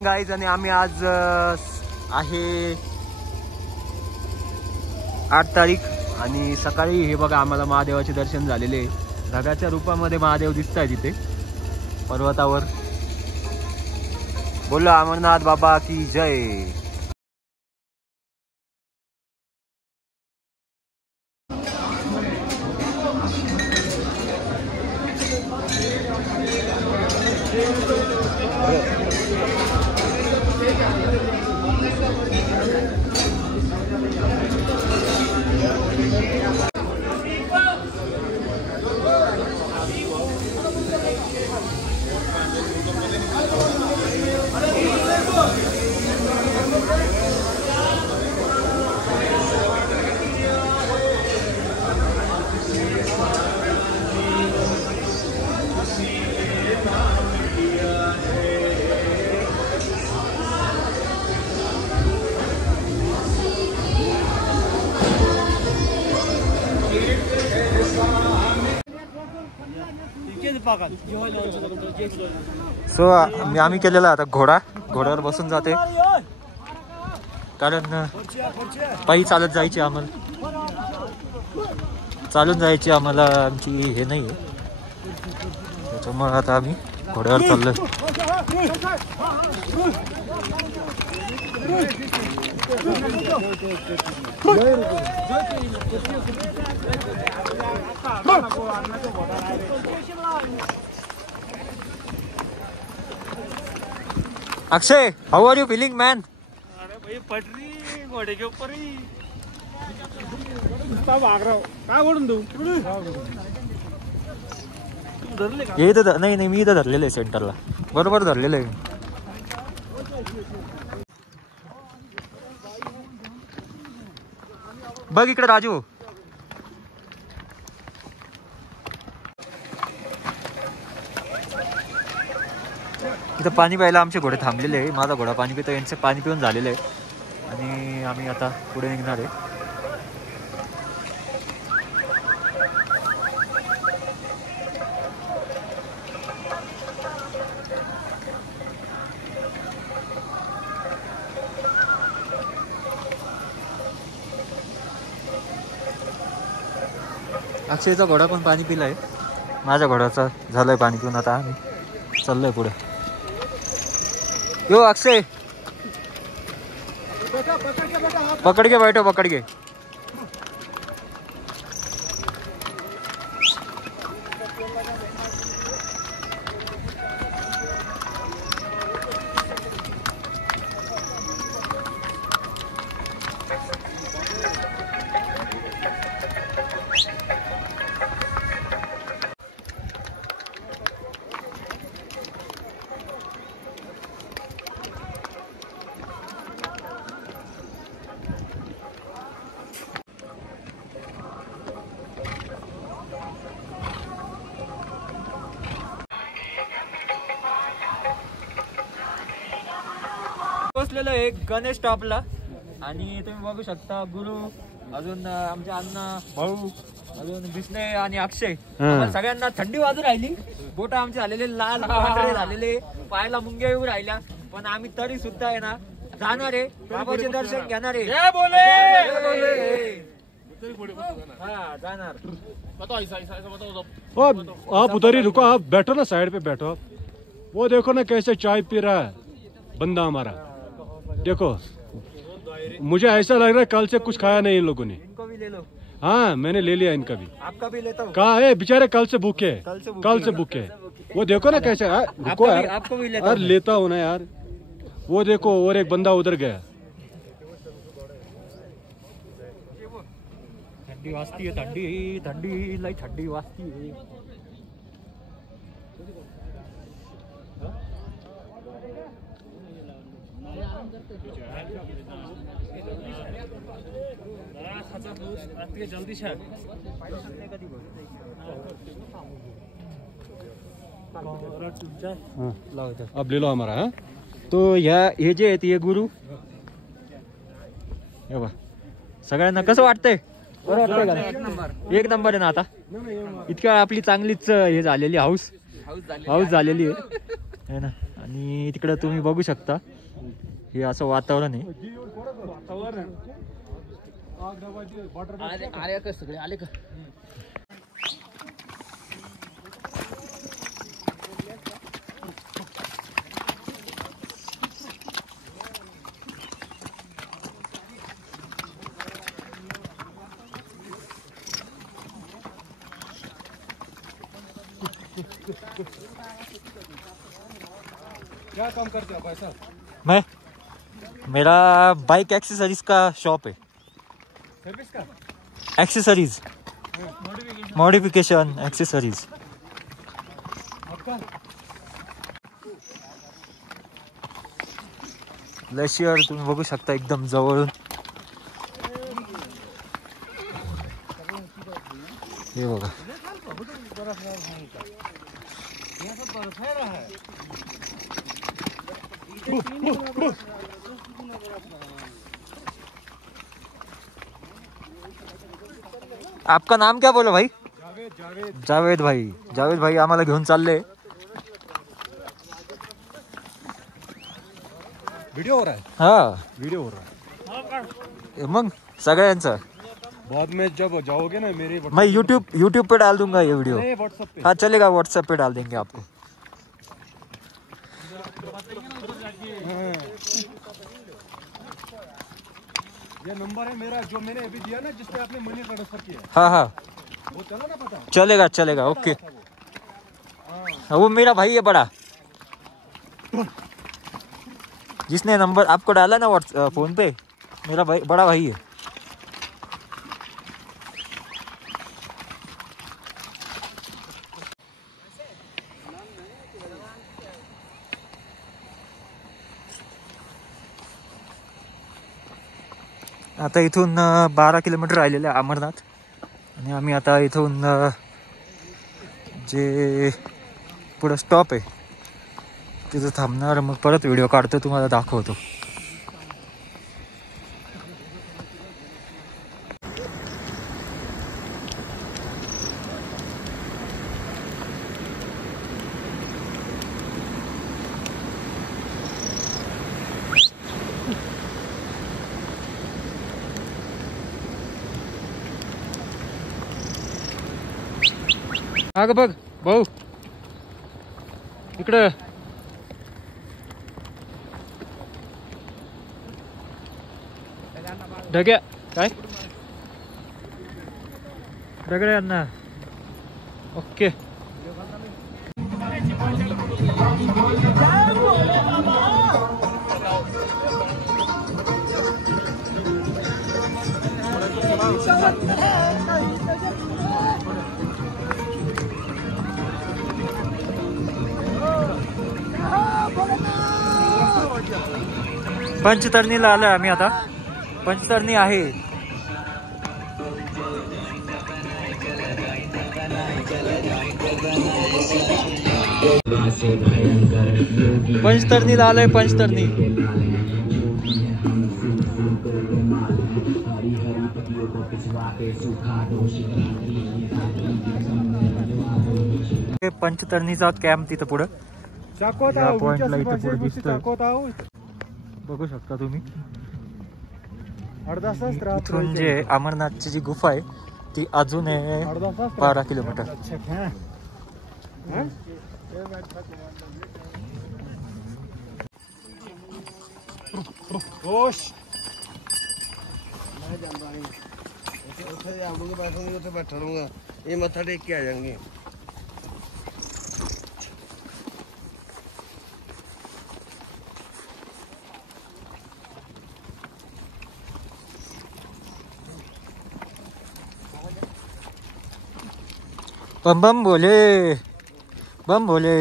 गाईज आणि आम्ही आज आहे 8 तारीख आणि सकाळी हे बघा आम्हाला महादेवाचे दर्शन झालेले. ढगाच्या रूपामध्ये महादेव दिसत आहे तिथे पर्वतावर. बोलो अमरनाथ बाबा की जय. सो आम्ही केलेला आता घोड्यावर बसून जाते कारण पायी चालत जायची आम्हाला आमची हे नाही आहे त्याच्यामुळे आता आम्ही घोड्यावर चाललोय. Akshay, how are you feeling man? अरे भाई पटरी घोड़े के ऊपर ही भाग रहा हूँ. काय ओढून देऊ? ये इथं नाही मी इथं धरलेलं आहे सेंटरला. बरोबर धरलेलं आहे. बघ इकडे राजू. इथं पाणी प्यायला आमचे घोडे थांबलेले आहे. माझा घोडा पाणी पितो, यांचे पाणी पिऊन झालेलं आहे आणि आम्ही आता पुढे निघणार आहे. अक्षयचा घोडा पण पाणी पिलाय. माझ्या घोड्याचा झालंय पाणी पिऊन. आता आम्ही चाललोय पुढे. यो अक्षय पकड़ के बैठो. पोहोचलेलो आहे गणेश टॉपला आणि तुम्ही बघू शकता गुरु, अजून आमचे अण्णा भाऊ, अजून बिस्ने आणि अक्षय. सगळ्यांना थंडी वाजू राहिली. बोट आमचे झालेले लाल झालेले, पायाला मुंग्या येऊ राहिल्या, पण आम्ही तरी सुद्धा आहे ना जाणार आहे. बाबाचे दर्शन घेणार आहे. जाणार. आप उधर ही रुको. आप बैठो ना, साइड पे बैठो. वो देखो ना कैसे चाय पी रहा है बंदा हमारा. देखो मुझे ऐसा लग रहा है कल से कुछ खाया नहीं इन लोगों ने. इनको भी ले लो. हाँ मैंने ले लिया इनका भी. आपका भी लेता हूँ. कहा है बेचारे कल से भूखे. कल से भूखे. वो देखो ना कैसे. रुको यार, आपको भी लेता हूँ ना यार. वो देखो और एक बंदा उधर गया. थंडी वाजती है. थंडी लई थंडी वाजती है. जल्दी से अब ले लो हमारा. हाँ तो हे जे आहेत हे गुरु सगळ्यांना कसं वाटतंय? एक नंबर आहे ना. आता इतक्या आपली चांगलीच हे झालेली हाऊस झालेली आहे ना. आणि तिकडे तुम्ही बघू शकता हे असं वातावरण आहे. आले का सगळे आले का? क्या काम करते हो भाई साहब? मैं मेरा बाइक एक्सेसरीज का शॉप है. सर्विस का? Accessories, modification accessories. आपका? ग्लेशियर तुम्ही बघू शकता एकदम जवळून. हे बघा. आपका नाम क्या बोलो भाई? जावेद भाई. जावेद भाई आम्हाला घेऊन चालले. वीडियो हो रहा है? हा वीडियो हो रहा है. मग सगळ्यांचं बाद में जब जाओगे ना मेरे मैं यूट्यूब पे डाल दूंगा ये वीडियो. व्हाट्सएप पे. हाँ चलेगा, व्हाट्सएप पे डाल देंगे आपको. ये नंबर है मेरा जो मैंने अभी दिया ना, जिसपे आपने मनी ट्रांसफर किया, हाँ हाँ वो चला ना पता? चलेगा चलेगा ओके. वो मेरा भाई है बड़ा, जिसने नंबर आपको डाला ना फोन पे, मेरा भाई बड़ा भाई है. आता इथून 12 किलोमीटर राहिलेलं आहे अमरनाथ. आणि आम्ही आता इथून जे पुढं स्टॉप आहे तिथं थांबणार. मग परत व्हिडिओ काढतो, तुम्हाला दाखवतो. हा बघ भाऊ इकडं. ढग्या काय दगड्या यांना ओके. पंचतरणीला आलोय आम्ही आता. पंचतरणी आहे. पंचतरणीला आलोय. पंचतरणी पंचतरणीचा कॅम्प तिथं पुढं पॉइंटला इथं पुढे दिसतोय. बघू शकता तुम्ही. इथून जे अमरनाथची जी गुफा आहे ती अजून आहे 12 किलोमीटर. बैठा रहूंगा, ये मत्था टेक के आ जाएंगे. बम बम बोले, बम बोले.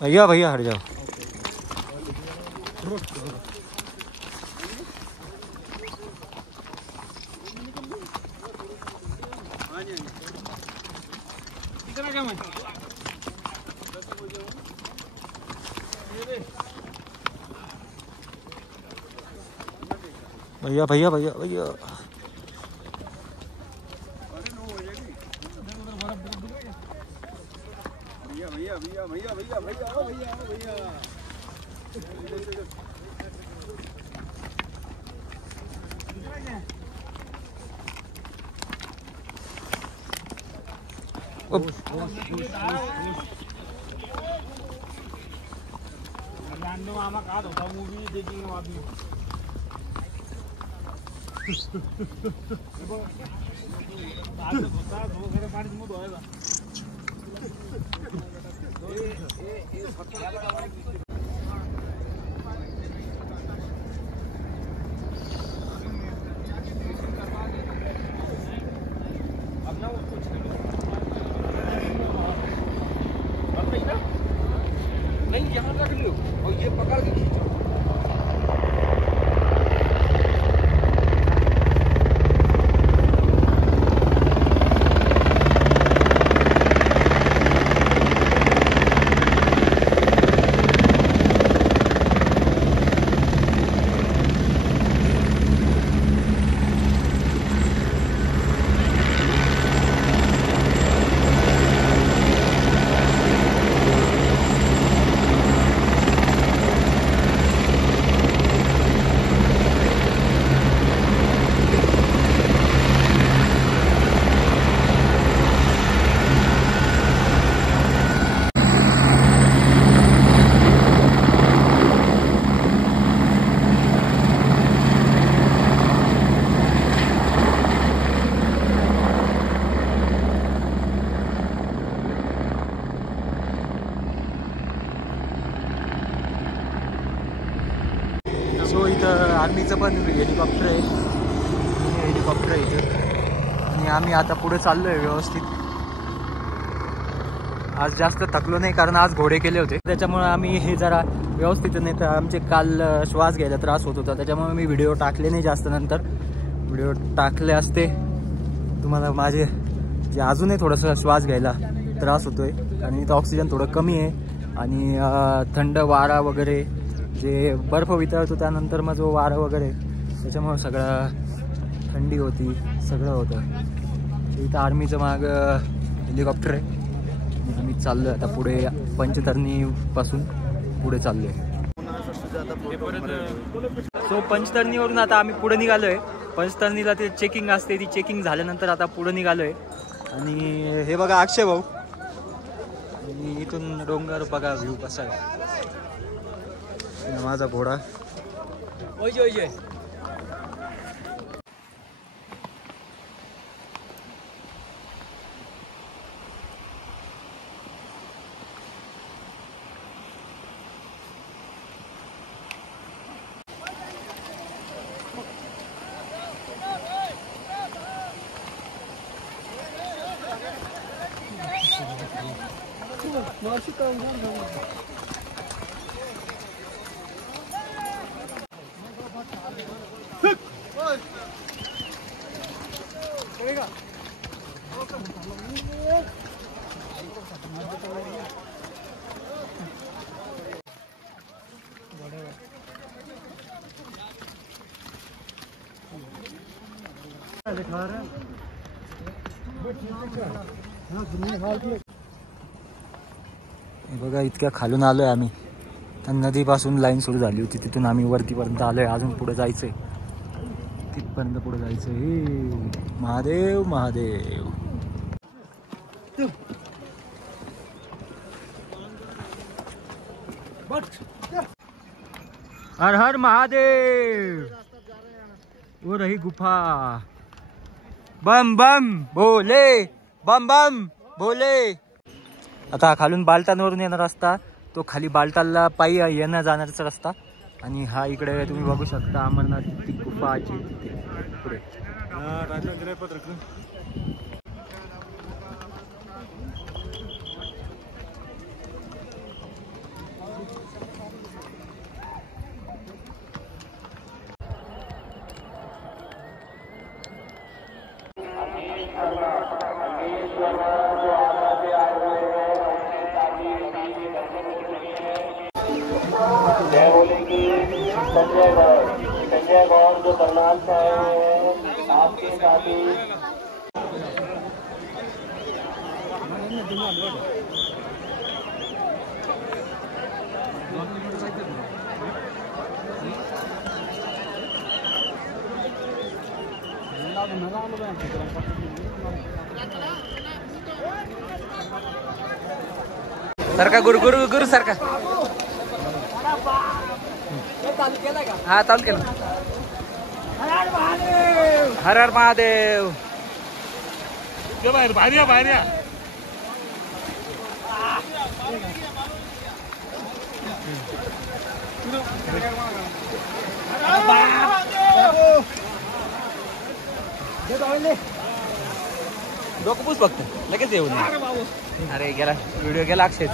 भैया भैया हट जाओ. भैया भैया भैया भैया मामा कहा होता मूवी देखेंगे अभी नहीं यहाँ रख लो और ये पकड़ के खींचो। सो इथं आर्मीचं पण हेलिकॉप्टर आहे, हेलिकॉप्टर आहे इथं आणि आम्ही आता पुढे चाललो आहे व्यवस्थित. आज जास्त थकलो नाही कारण आज घोडे केले होते, त्याच्यामुळे आम्ही हे जरा व्यवस्थित नाही तर आमचे काल श्वास घ्यायला त्रास होत होता, त्याच्यामुळे मी व्हिडिओ टाकले नाही जास्त. नंतर व्हिडिओ टाकले असते तुम्हाला माझे जे अजूनही थोडंसं श्वास घ्यायला त्रास होतोय कारण इथं ऑक्सिजन थोडं कमी आहे आणि थंड वारा वगैरे जे बर्फ वितळतो त्यानंतर मग जो वारा वगैरे त्याच्यामुळं सगळं थंडी होती, सगळं होतं. इथं आर्मीचं माग हेलिकॉप्टर आहे. आम्ही चाललो आहे आता पुढे पंचतरणीपासून पुढे चाललो आहे. सो पंचतरणीवरून आता आम्ही पुढे निघालो आहे. पंचतरणीला ते चेकिंग असते, ती चेकिंग झाल्यानंतर आता पुढे निघालो आहे. आणि हे बघा अक्षय भाऊ, आणि इथून डोंगर बघा व्ह्यू कसा आहे. माझा घोडा बघा इतक्या खालून आलोय आम्ही. नदीपासून लाईन सुरू झाली होती, तिथून आम्ही वरतीपर्यंत आलोय. अजून पुढे जायचंय, तिथपर्यंत पुढे जायचंय. हे महादेव महादेव. हर हर महादेव. वो रही गुफा. बम बम भोले, बम बम भोले. आता खालून बालटांवरून येणार रस्ता, तो खाली बालटाला पायी येण्या जाण्याचा रस्ता. आणि हा इकडे तुम्ही बघू शकता अमरनाथ ती गुफाची पुढे. जय बोलेगी संजय गौर जो करनाल से आए हुए हैं आपके साथी सरका गुरु गुरु गुरु सरका हा चालू केलं हर हर महादेव बाहेर या डोकं पूस फक्त लगेच येऊन अरे गेला व्हिडिओ गेला अक्षय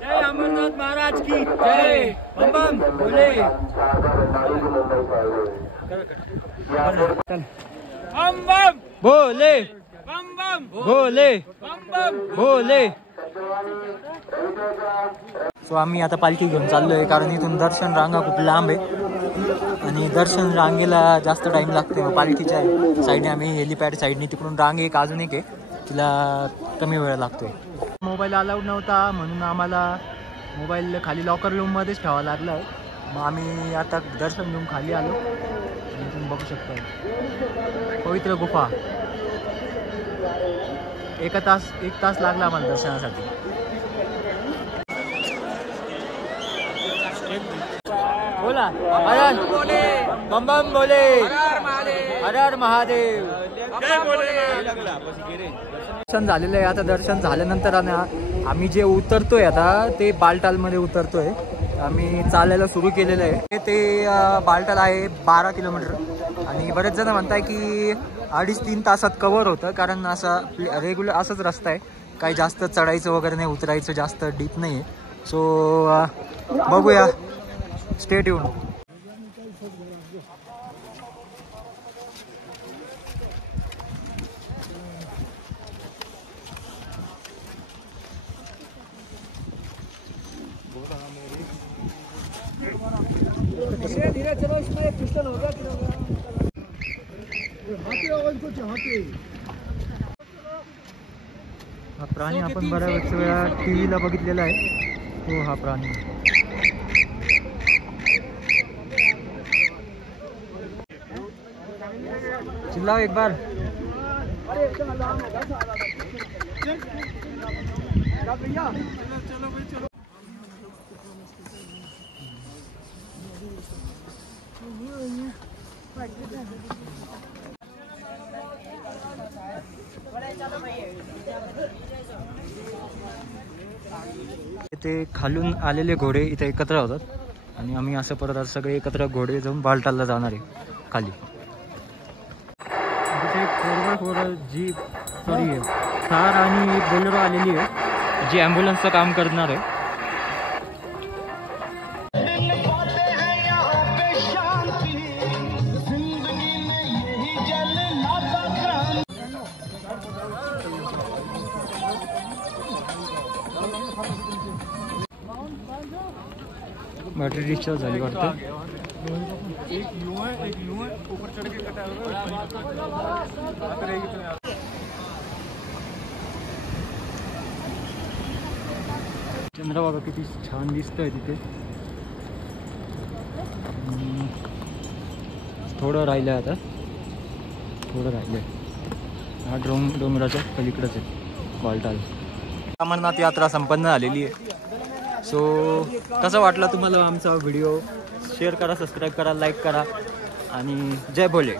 जय अमरनाथ महाराज की जय बम बम बोले बम बम भोले बम बम भोले बम बम भोले सो आम्ही आता पालखी घेऊन चाललोय कारण इथून दर्शन रांगा खूप लांब आहे आणि दर्शन रांगेला जास्त टाइम लागतो पालखीच्या साईडने आम्ही हेलिपॅड साईडने तिकडून रांग एक अजून एक आहे तिला कमी वेळ लागतोय मोबाईल अलाउड नव्हता म्हणून आम्हाला मोबाईल खाली लॉकर रूममध्येच ठेवावा लागला आहे मग आम्ही आता दर्शन घेऊन खाली आलो आणि तुम्ही बघू शकता पवित्र गुफा एक तास लागला आम्हाला दर्शनासाठी बोला हर बोले बम बम बोले हर हर महादेव दर्शन झालेलं आहे आता दर्शन झाल्यानंतर आम्ही जे उतरतोय आता ते बालटालमध्ये उतरतोय आम्ही चालायला सुरू केलेलं आहे ते बालटाल आहे 12 किलोमीटर आणि बरेच जण म्हणताय की 2.5-3 तासात कव्हर होतं कारण असं रेग्युलर असंच रस्ता आहे काही जास्त चढायचं वगैरे नाही उतरायचं जास्त डीप नाही आहे सो बघूया स्टे ट्यून धीरे चलो इसमें एक पिस्टन होगा हा प्राणी आपण बऱ्याच वेळा टीव्हीला बघितलेला आहे तो हा प्राणी चिल्लाओ एक बार ते खालून आलेले घोडे इथे एकत्र होतात आणि आम्ही असं परत सगळे एकत्र घोडे जाऊन बालटालला जाणार आहे खाली तिथे 4x4 जीप सॉरी कार आणि बोलेरो आलेली आहे जी ॲम्ब्युलन्सचं काम करणार आहे बैटरी डिस्चार्ज झाली वाटतं चंद्रभागा किती छान दिसतंय तिथे थोडं राहिलंय आता थोडं राहिलंय हा डोंगराच्या पलीकडेच आहे बालटाल अमरनाथ यात्रा संपन्न झालेली आहे सो कसं वाटलं तुम्हाला आमचा व्हिडिओ शेअर करा सबस्क्राईब करा लाईक करा आणि जय भोले